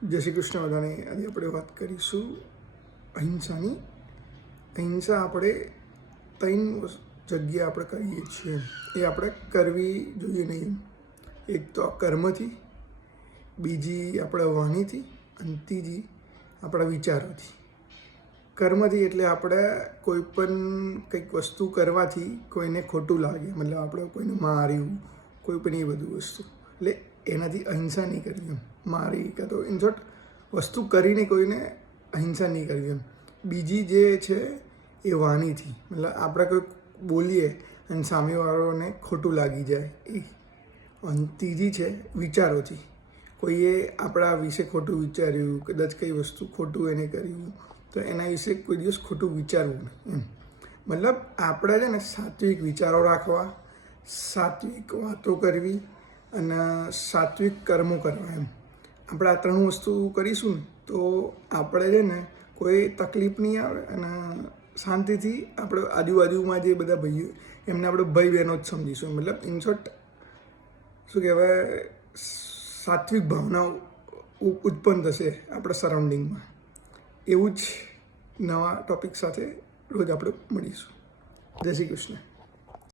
જય શ્રી કૃષ્ણ બધાને. આજે આપણે વાત કરીશું અહિંસાની. અહિંસા આપણે 3 જગ્યાએ આપણે કરીએ છીએ, એ આપણે કરવી જોઈએ નહીં. એક તો કર્મથી, બીજી આપણા વાણીથી, અને ત્રીજી આપણા વિચારોથી. કર્મથી એટલે આપણે કોઈ પણ કંઈક વસ્તુ કરવાથી કોઈને ખોટું લાગે, મતલબ આપણે કોઈને માર્યું, કોઈ પણ એ બધું વસ્તુ, એટલે એનાથી અહિંસા નહીં કરવી એમ. મારી કાં તો ઇન શોર્ટ વસ્તુ કરીને કોઈને અહિંસા નહીં કરવી એમ. બીજી જે છે એ વાણીથી, મતલબ આપણે કંઈક બોલીએ અને સામેવાળાને ખોટું લાગી જાય એ. અને ત્રીજી છે વિચારોથી, કોઈએ આપણા વિશે ખોટું વિચાર્યું, કદાચ કઈ વસ્તુ ખોટું એને કર્યું, તો એના વિશે કોઈ દિવસ ખોટું વિચારવું નહીં એમ. મતલબ આપણે છે ને સાત્વિક વિચારો રાખવા, સાત્વિક વાતો કરવી અને સાત્વિક કર્મો કરવા એમ. આપણે આ 3 વસ્તુ કરીશું ને તો આપણે છે ને કોઈ તકલીફ નહીં આવે અને શાંતિથી આપણે આજુબાજુમાં જે બધા ભાઈઓ એમને આપણે ભાઈ બહેનો જ સમજીશું. મતલબ ઇન શોર્ટ શું કહેવાય, સાત્વિક ભાવના ઉત્પન્ન થશે આપણા સરાઉન્ડિંગમાં. એવું જ નવા ટૉપિક સાથે રોજ આપણે મળીશું. જય શ્રી કૃષ્ણ.